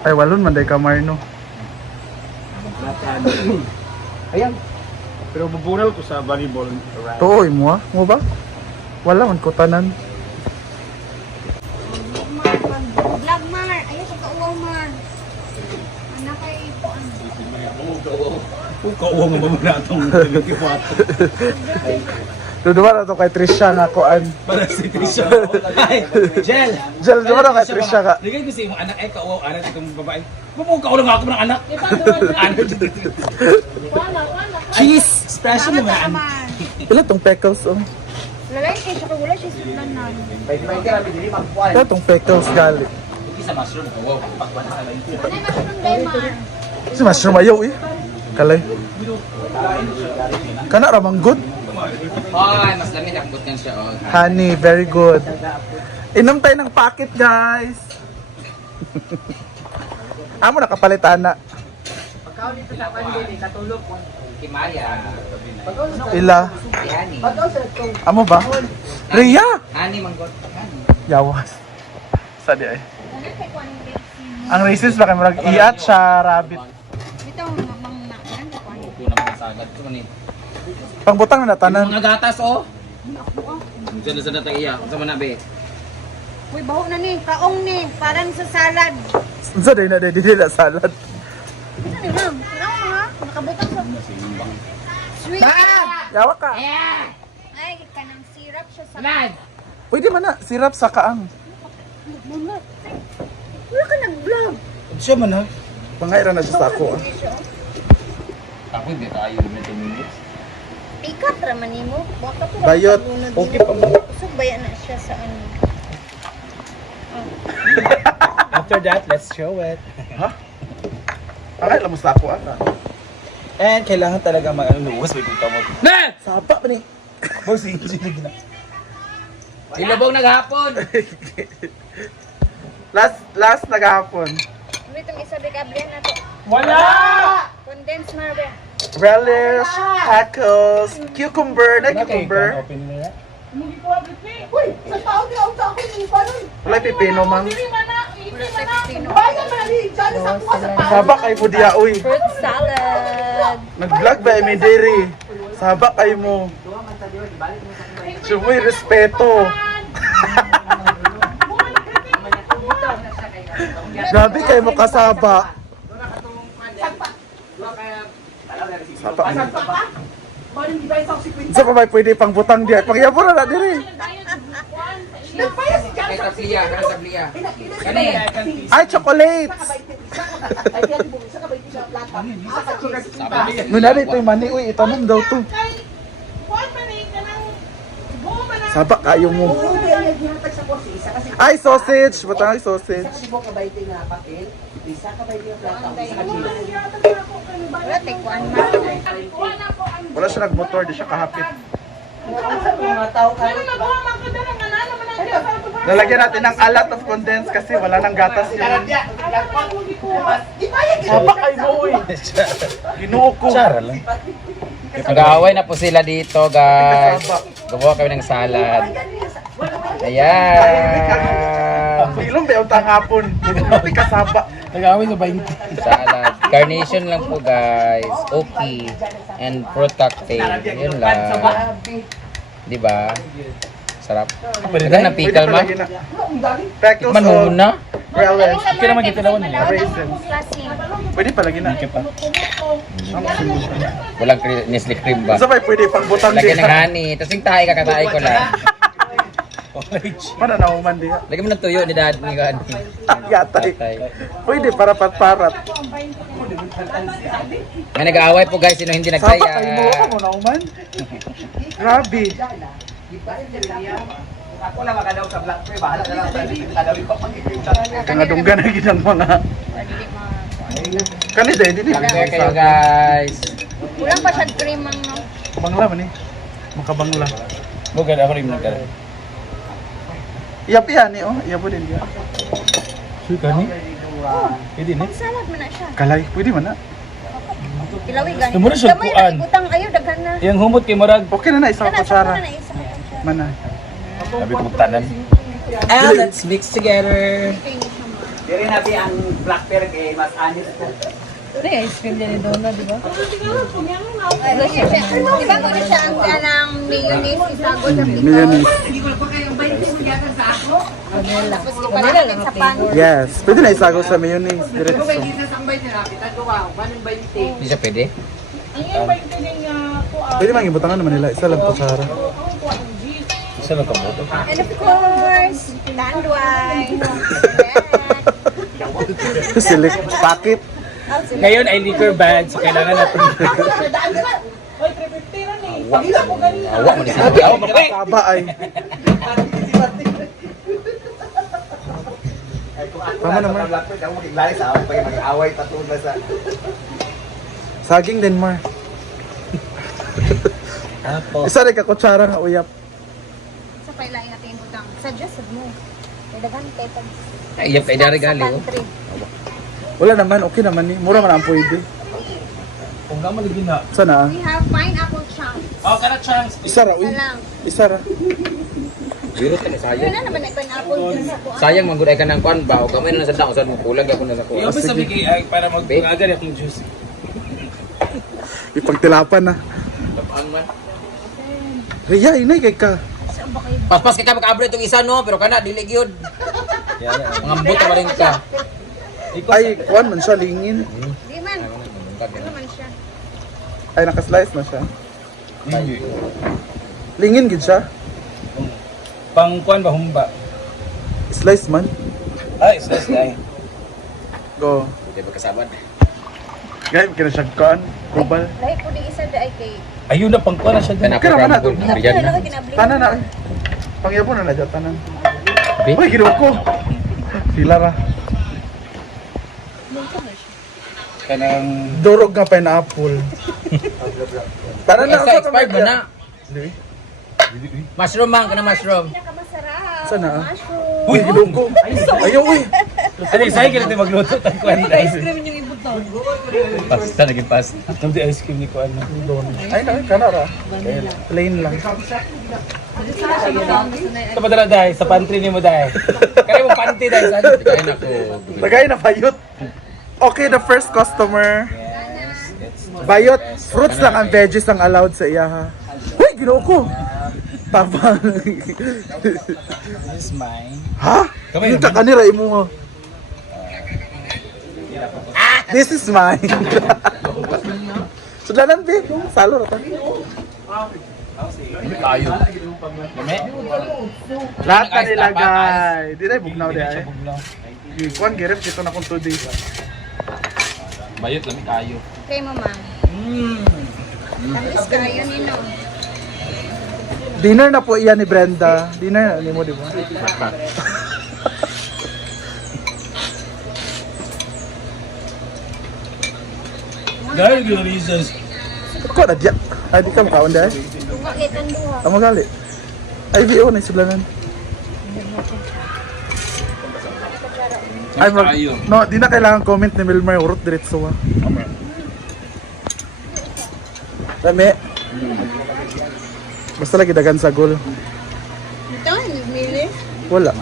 Ay, walon man day ka Marno. Ayan. Pero bubural ko sa volleyball. Tuoy mo ah. Mo ba? Wala man ko tanan. Vlog Mar, ayun sa kauwaw Mar. Anak kay Puan. Kauwaw mo ba na itong 24? Duduwa na to kay Trisha nga koan. Para si Trisha. Ay, Jel! Jel, duduwa na kay Trisha ka. Ligay ko sa iyong anak ay kauwaw. Anak itong babae. Pumukau lang ako ng anak. Cheese! Special naman. Ila tong pickles oh. Lalay kay siya wala siya sulanan. Ila tong pickles gali. Sa mushroom, kauwaw. Pakwan na lang. Ano yung mushroom day Mar? Si mushroom ayaw eh. Kalay. Kana ramang good. Ay, mas lamig akbot yan siya. Oh. Honey, very good. Inom tayo ng packet, guys. Amo nakapalitan na. Pagkaw dito sa pandili, katulog ko. Kimaya. Ila. Yani. Amo ba? Rhea! Ani, manggot. Yawas. Sadi ay. Ano kay Puan Betsy? Ang racist ba kay murag iyat siya rabbit. Ito mamang na ano Puan. Kuna mga sagad. Ito man eh. Pangbutang na tanan. Mga gatas, oh. Diyan na sa datang iya. Sa mana, be? Uy, baho na ni, kaong ni, parang sa salad. Unsa day na day dili na salad. Ano ni ma'am? Ano ha? Nakabutang sa sweet. Yawa ka. Ay, kanang syrup siya sa Pwede man na sirap sa kaang. Mama. Wala ka nag-vlog. Siya man ha? Pangaira na sa ako. Ah. Ako hindi tayo na 2 minutes. Ikat raman nimo. Baka to. Bayot. Okay pa mo. So baya na siya sa ano. After that, let's show it. Pangaira mo sa ako ata. And kailangan talaga mag-luwas may kung kamot. Na! Sapa pa ni. Boss, sige na. Ilabong naghapon! Last nagahapon. Ano itong isa bigabli na to? Wala! Condensed marble. Relish, pickles, cucumber, na cucumber. Open nila. Wala pipino man. Wala tayo pipino. Saba kay mo diya uy. Fruit salad. Nag-vlog ba imi diri? Saba kay mo. Sumuy respeto. Grabe kay mo kasaba. Saba. Sa pa ba pwede pang butang diya? Pagyabo na diri. Kay Tablia, kay Tablia. Kani? Ay, chocolates! Sabi. Muna dito yung mani, uy, itanong daw to. Saba kayo mo. Ay, sausage! Ba't ay sausage? Wala tayo kuan ma. Wala siya nagmotor, di siya kahapit. Lalagyan natin ng a lot of condensed kasi wala nang gatas yun. Saba kayo mo, uy. Ginuo ko. Chara lang. Mag-aaway na po sila dito, guys. Gumawa kami ng salad. Ayan. Ilong ba yung tangapon? Hindi kasaba. Nag-away na 20. Salad. Carnation lang po, guys. Okay. And fruit cocktail. Yun lang. Diba? Sarap. Ganda ng pickle, ma. Pickles Man of muna. relish. Kaya naman gitinawan nila. Raisins. Pwede palagi na. Walang Nestle cream ba? Sa ba pwede pang butang Lagyan ng din? honey. Tapos yung tayo, kakataay ko lang. Para nauman din. Lagyan mo ng tuyo ni dad ni honey. Yatay. Tatay. Pwede para patparat. May nag-aaway po, guys. Sino hindi Saba nagsaya? kayo mo ka mo nauman. Grabe. Ako lang makadaw sa black pre, bahala na lang sa kadawin ko pag Kangadunggan na ginang mga. Kanida, hindi din. Share kayo, guys. Kulang pa siya cream ang no. Bangla man eh. Makabangla. Bugad ako rin nagkaroon. Iyap yan eh, oh. Iyap din yan. Suka ni? Pwede ni? Salad man na siya. Kalay, pwede man na. Ilawi gani. Tumuro siya Gamay kuan. na utang ayo daghan na. Yung humot kay Murag. Okay na na, isang Kana sa kutsara. na isa ka kutsara. Mana. Sabi ko magtanan. And let's mix together. Diri na di ang blackberry kay mas anis ko. Ito yung ice cream din ni Donna, di ba? Di ba kung siya ang kanang mayonnaise isago sa pito? Mayonnaise. Vanilla. Tapos Vanilla ipalalagay lang sa ang pan. flavor. Yes. Pwede na isagaw sa mayonnaise. Diretso. Hindi siya pwede. Pwede mang ibutangan naman nila. Isa lang kutsara. Isa lang kamoto. And of course, tanduay. Select packet. Ngayon ay liquor ban, so kailangan natin. Awa mo ni sinabi. Awa mo pa. Taba ay. Tama naman. Blackberry ako makiglari sa away pag mag-away patulog na sa. Saging din, Mar. Apo. Isa rin ka kutsara nga uyap. Sa pailain natin yung butang. Sa Diyos, mo. May dagan tayo pag... Iyap kay dari gali. Sa Oh. pantry. Wala naman, okay naman ni. Mura man ang pwede. Kung gaman lagi na. Sana. We have pineapple chunks. Oh, kana chance. Isa ra, uy. Isa lang. Isa ra. Biro ka ni Yun sayang. na naman ay pineapple dun sa kuwan. Sayang mangguday ka ng kwan ba o kamay na sa dako sa kulag ako na sa Iyo kuwan. ba sabi kay ay para mag-agal akong juice. Ipagtilapan na. Tapaan man. Riya, inay kay ka. Saan ba kayo? Paspas kay ka makaabot itong isa no, pero kana dili gyud. Yan. Mga buto pa rin ka. Ay, kuwan man siya, lingin. Di man. Ano man siya? Ay, nakaslice na siya. Hindi. Lingin gid siya. Pang kuan ba humba? Slice man. Ay, slice na. Go. Di ba kasabad? Gayam kina siya kuwan. Kubal. Lahi po di isa da ay kay... Ayun na pang kuan na siya din. Kana Kaya pa naman crumble. nato. Ayan na. Tanan na. Pangyapon na dyan, tanan. Be? Uy, ginawa ko. Sila ra. Kanang Durog nga pineapple. Tanan na. Sa expired ba na? Hindi. Mushroom man, kana mushroom. Pinakamasarap. Sana, ah? Mushroom. Uy, ginawa ko. Ayaw, uy. ano say kaya natin magluto tag kuan. Ice cream yung ibutang. Pasta naging pasta. Ang di ice cream ni kuan. Ay, na, kanara. Plain lang. Sa padala dai, sa pantry ni mo dai. Kaya mo panty dai sa. Kain ako. Tagay na bayot. Okay, the first customer. Bayot. Fruits lang ang veggies ang allowed sa iya, ha. Uy, ginawa ko. Tabang. This is mine. Ha? Kamay Yung kanira imo nga. This is mine. Sudanan, be. Salo rata. Kayo. Lame. Lahat na nilagay. Di na bugnaw di ay. Bugnaw. Kuan girep dito na kung 2 days. Bayot lami kayo. Kay mama. Tamis kayo nino. Dinner na po iyan ni Brenda. Dinner na mo, di ba? Dahil yung reasons. Ko na diya. Ay, di ka makaon dahil. Tunga kitang duha. Ang magali. Ay, VO na isulanan. Ay, Kayo. no, di na kailangan comment ni Milmer. Urot diretso ha. Dami. Basta lagi dagan sa goal. Ito, mili. Wala.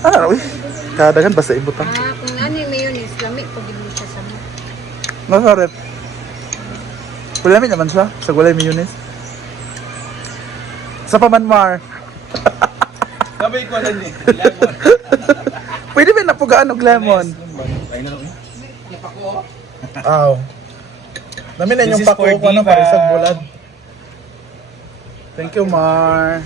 Ah, uy. Kadagan basta ibutang. Ah, kung ano yung mayonnaise, lamig pag mo siya sa mo. Nasa rep. Gulay naman siya. Sa gulay mayonnaise. Sa pamanmar. Sabay ko na ni. Lemon. Pwede ba napugaan og lemon? Ay na lang. Aw. Dami na This yung is for pako ko na Diva. para sa bulad. Thank you, Mar.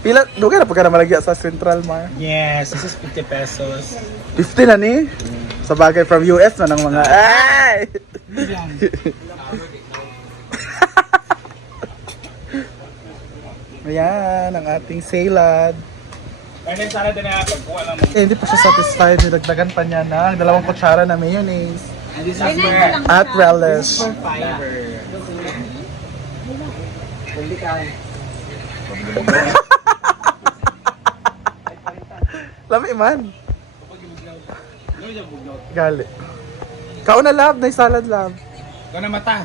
Pila, dugay na pagka na malagya sa Central, Mar. Yes, this is 50 pesos. 50 na ni. Sa bagay from US na ng mga... Ay! Ayan, ang ating salad. And then sana din na pagkuha lang. Eh, hindi pa siya satisfied. Nilagdagan pa niya ng 2 kutsara na mayonnaise And this is Pinay ko for lang at siya. relish. fiber. Lami man. Gali. Kauna lab, na salad lab. Ikaw na mata.